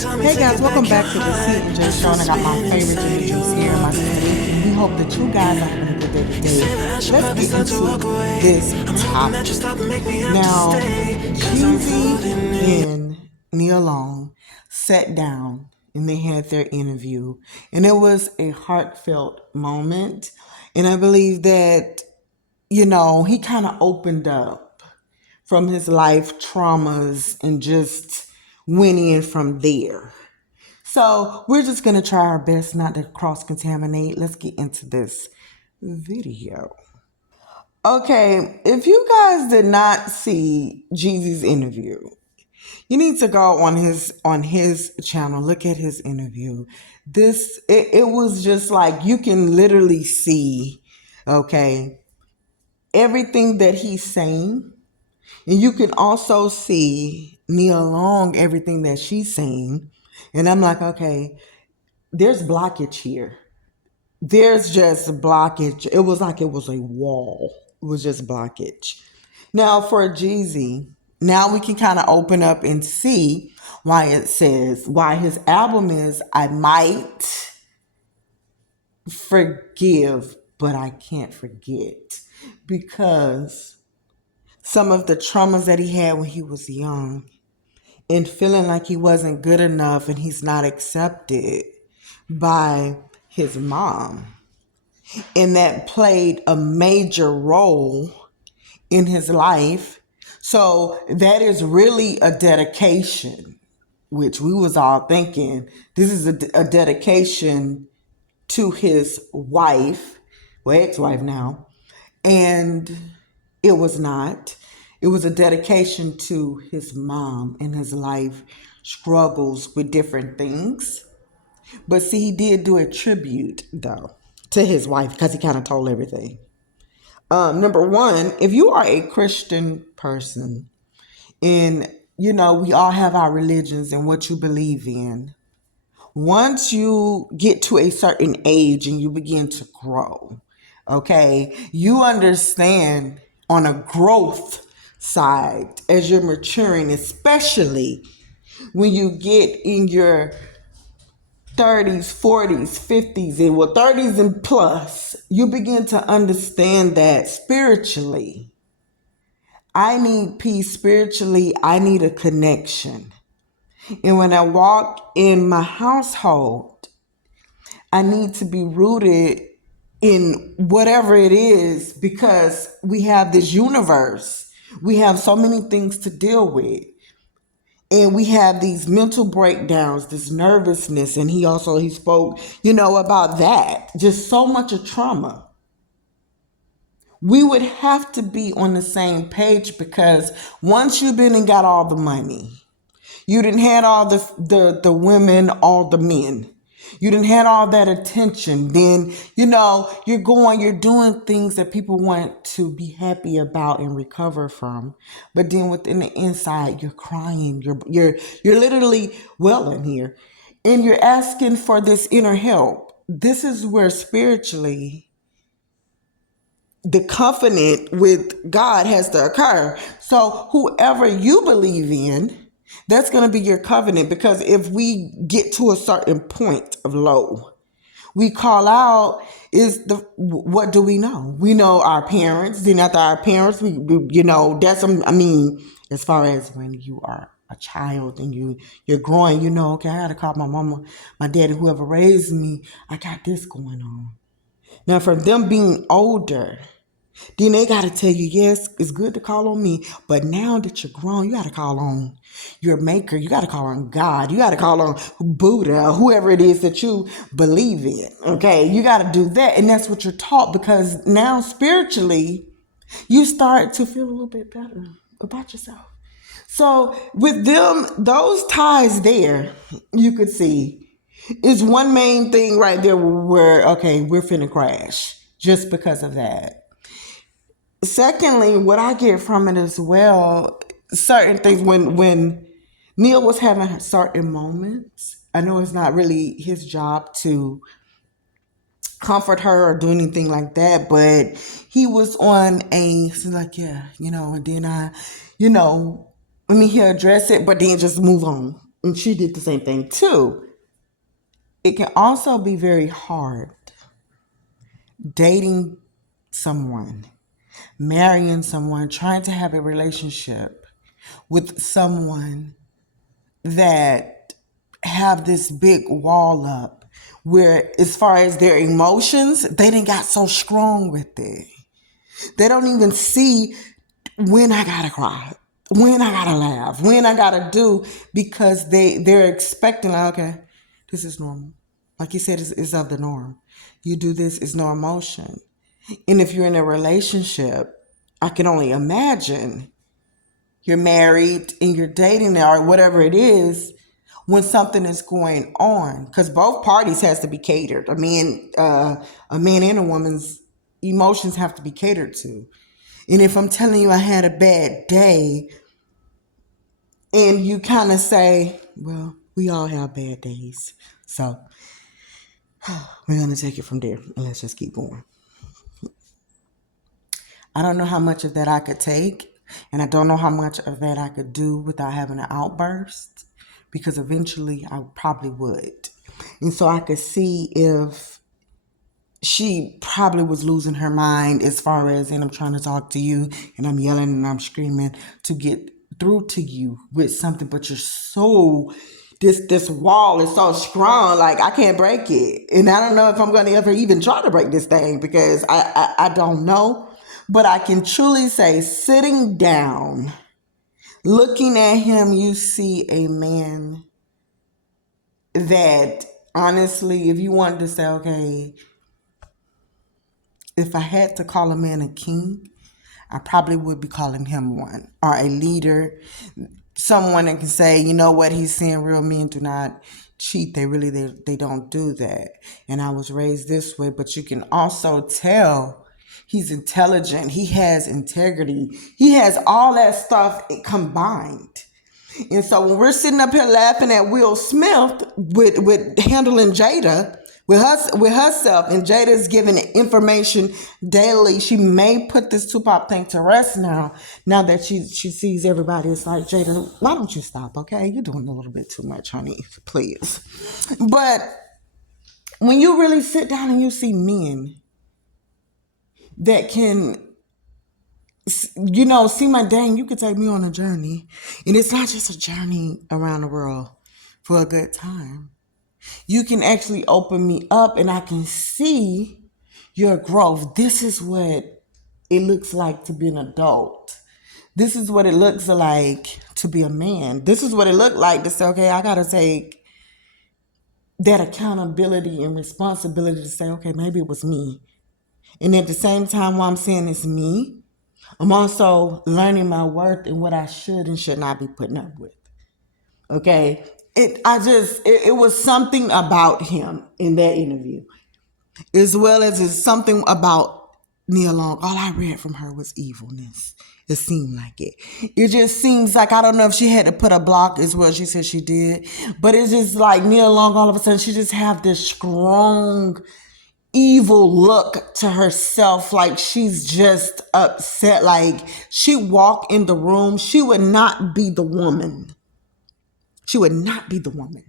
Hey guys, welcome back to the Jeezy Show. And I got my favorite individuals here, my sister Nikki. We hope that you guys are having a good day today. Let's get into this topic. Now, Jeezy and Neil Long sat down and they had their interview, and it was a heartfelt moment. And I believe that, he kind of opened up from his life traumas and just went in from there. So we're just going to try our best not to cross-contaminate. Let's get into this video. Okay, if you guys did not see Jeezy's interview, you need to go on his channel, look at his interview. It was just like you can literally see, okay, everything that he's saying. And you can also see Nia Long, everything that she's saying. And I'm like, okay, there's blockage here. There's just blockage. It was like it was a wall. It was just blockage. Now for Jeezy, now we can kind of open up and see why his album is I Might Forgive, but I Can't Forget. Because some of the traumas that he had when he was young and feeling like he wasn't good enough and he's not accepted by his mom. And that played a major role in his life. So that is really a dedication, which we was all thinking, this is a dedication to his wife, well, ex-wife now. And it was not. It was a dedication to his mom and his life struggles with different things. But see, he did do a tribute, though, to his wife because he kind of told everything. Number one, if you are a Christian person and, we all have our religions and what you believe in, once you get to a certain age and you begin to grow, okay, you understand on a growth side as you're maturing, especially when you get in your 30s, 40s, 50s, and 30s and plus, you begin to understand that spiritually, I need peace spiritually, I need a connection. And when I walk in my household, I need to be rooted in whatever it is because we have this universe. We have so many things to deal with. And we have these mental breakdowns, this nervousness. And he spoke, about that. Just so much of trauma. We would have to be on the same page because once you've been and got all the money, you didn't had all the women, all the men. You didn't had all that attention. Then, you're doing things that people want to be happy about and recover from. But then within the inside, you're crying. You're literally welling here. And you're asking for this inner help. This is where spiritually the covenant with God has to occur. So whoever you believe in, that's going to be your covenant, because if we get to a certain point of low, we call out what do we know? We know our parents. Then after our parents, that's, as far as when you are a child and you're growing, okay, I got to call my mama, my daddy, whoever raised me, I got this going on. Now, for them being older, then they got to tell you, yes, it's good to call on me, but now that you're grown, you got to call on your maker. You got to call on God. You got to call on Buddha, whoever it is that you believe in, okay? You got to do that, and that's what you're taught, because now spiritually, you start to feel a little bit better about yourself. So with them, those ties there, you could see, is one main thing right there where, okay, we're finna crash just because of that. Secondly, what I get from it as well, certain things when Neil was having certain moments, I know it's not really his job to comfort her or do anything like that, but he was on like, yeah, and then he'll address it, but then just move on. And she did the same thing too. It can also be very hard dating someone, marrying someone, trying to have a relationship with someone that have this big wall up where as far as their emotions, they didn't got so strong with it. They don't even see when I gotta cry, when I gotta laugh, when I gotta do, because they're expecting, like, okay, this is normal. Like you said, it's of the norm. You do this, it's no emotion. And if you're in a relationship, I can only imagine you're married and you're dating or whatever it is, when something is going on, because both parties has to be catered. A man and a woman's emotions have to be catered to. And if I'm telling you I had a bad day, and you kind of say, well, we all have bad days, so we're gonna take it from there and let's just keep going. I don't know how much of that I could take, and I don't know how much of that I could do without having an outburst, because eventually I probably would. And so I could see if she probably was losing her mind as far as, and I'm trying to talk to you and I'm yelling and I'm screaming to get through to you with something, but you're so, this wall is so strong, like I can't break it. And I don't know if I'm going to ever even try to break this thing, because I don't know. But I can truly say, sitting down, looking at him, you see a man that, honestly, if you wanted to say, okay, if I had to call a man a king, I probably would be calling him one, or a leader, someone that can say, you know what, he's saying real men do not cheat. They don't do that. And I was raised this way, but you can also tell he's intelligent. He has integrity. He has all that stuff combined. And so when we're sitting up here laughing at Will Smith with handling Jada with herself, and Jada's giving information daily, she may put this Tupac thing to rest now. Now that she sees everybody, it's like, Jada, why don't you stop? Okay, you're doing a little bit too much, honey. Please. But when you really sit down and you see men that can, see my dang, you could take me on a journey. And it's not just a journey around the world for a good time. You can actually open me up and I can see your growth. This is what it looks like to be an adult. This is what it looks like to be a man. This is what it looked like to say, okay, I got to take that accountability and responsibility to say, okay, maybe it was me. And at the same time, while I'm saying it's me, I'm also learning my worth and what I should and should not be putting up with. Okay. It was something about him in that interview, as well as it's something about Nia Long. All I read from her was evilness. It seemed like it. It just seems like, I don't know if she had to put a block as well. She said she did. But it's just like Nia Long, all of a sudden, she just have this strong, evil look to herself. Like she's just upset. Like she walk in the room, she would not be the woman. She would not be the woman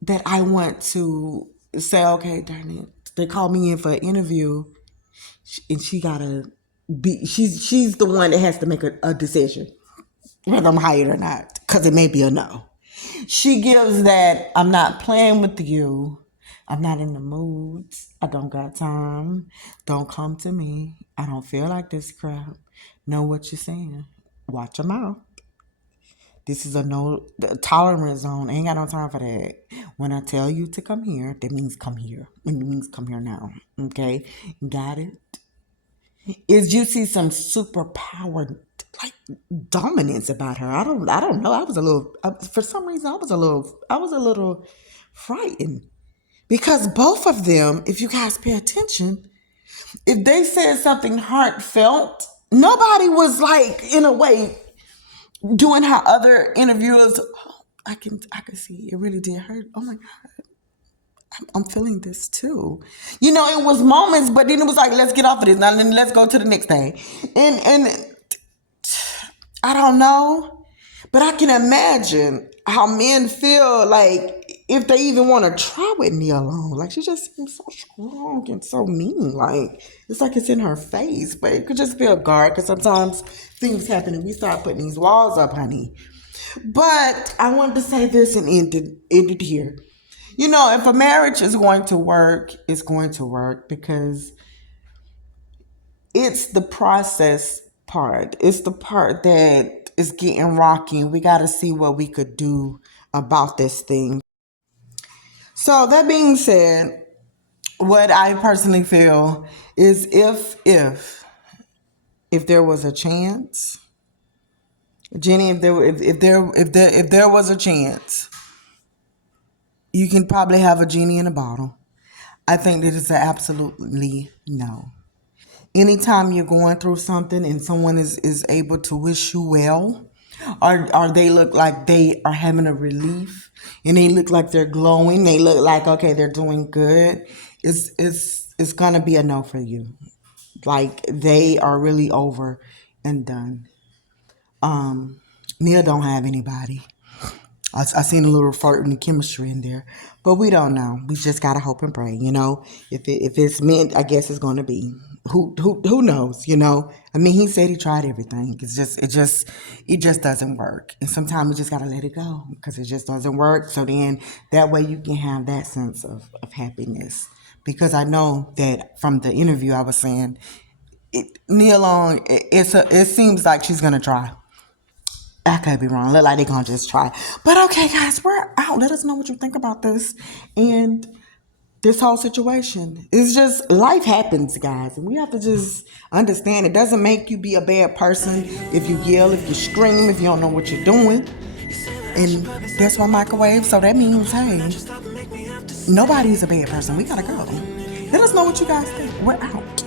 that I want to say, okay, darn it. They called me in for an interview and she gotta be, she's the one that has to make a decision whether I'm hired or not, because it may be a no. She gives that, I'm not playing with you. I'm not in the mood. I don't got time. Don't come to me. I don't feel like this crap. Know what you're saying. Watch your mouth. This is a no tolerance zone. Ain't got no time for that. When I tell you to come here, that means come here. And it means come here now. Okay? Got it? Is you see some superpower, like dominance about her. I don't know. I was a little, for some reason I was a little frightened, because both of them, if you guys pay attention, if they said something heartfelt, nobody was like, in a way, doing how other interviewers, oh, I can see it really did hurt. Oh my God, I'm feeling this too. It was moments, but then it was like, let's get off of this now, then let's go to the next thing. And I don't know, But I can imagine how men feel like if they even want to try with Nia Long. Like she just seems so strong and so mean. Like it's like it's in her face, but it could just be a guard because sometimes things happen and we start putting these walls up, honey. But I wanted to say this and end it here. You know, if a marriage is going to work, it's going to work because it's the process part. It's the part that is getting rocky. We got to see what we could do about this thing. So that being said, what I personally feel is if there was a chance, Jenny, if there was a chance, you can probably have a genie in a bottle. I think that it's an absolutely no. Anytime you're going through something and someone is able to wish you well, or they look like they are having a relief and they look like they're glowing, they look like okay, they're doing good, it's gonna be a no for you. Like they are really over and done. Neil don't have anybody. I seen a little flirt and chemistry in there, but we don't know. We just gotta hope and pray, you know. If it's meant, I guess it's gonna be. Who knows, you know? I mean, he said he tried everything. It just doesn't work, and sometimes we just gotta let it go because it just doesn't work. So then that way you can have that sense of happiness. Because I know that from the interview I was saying, Neil Long, it seems like she's gonna try. I could be wrong. Look like they're gonna just try. But okay, guys, we're out. Let us know what you think about this and this whole situation. It's just life happens, guys, and we have to just understand it doesn't make you be a bad person if you yell, if you scream, if you don't know what you're doing. And that's my microwave, so that means hey, nobody's a bad person. We gotta go. Let us know what you guys think. We're out.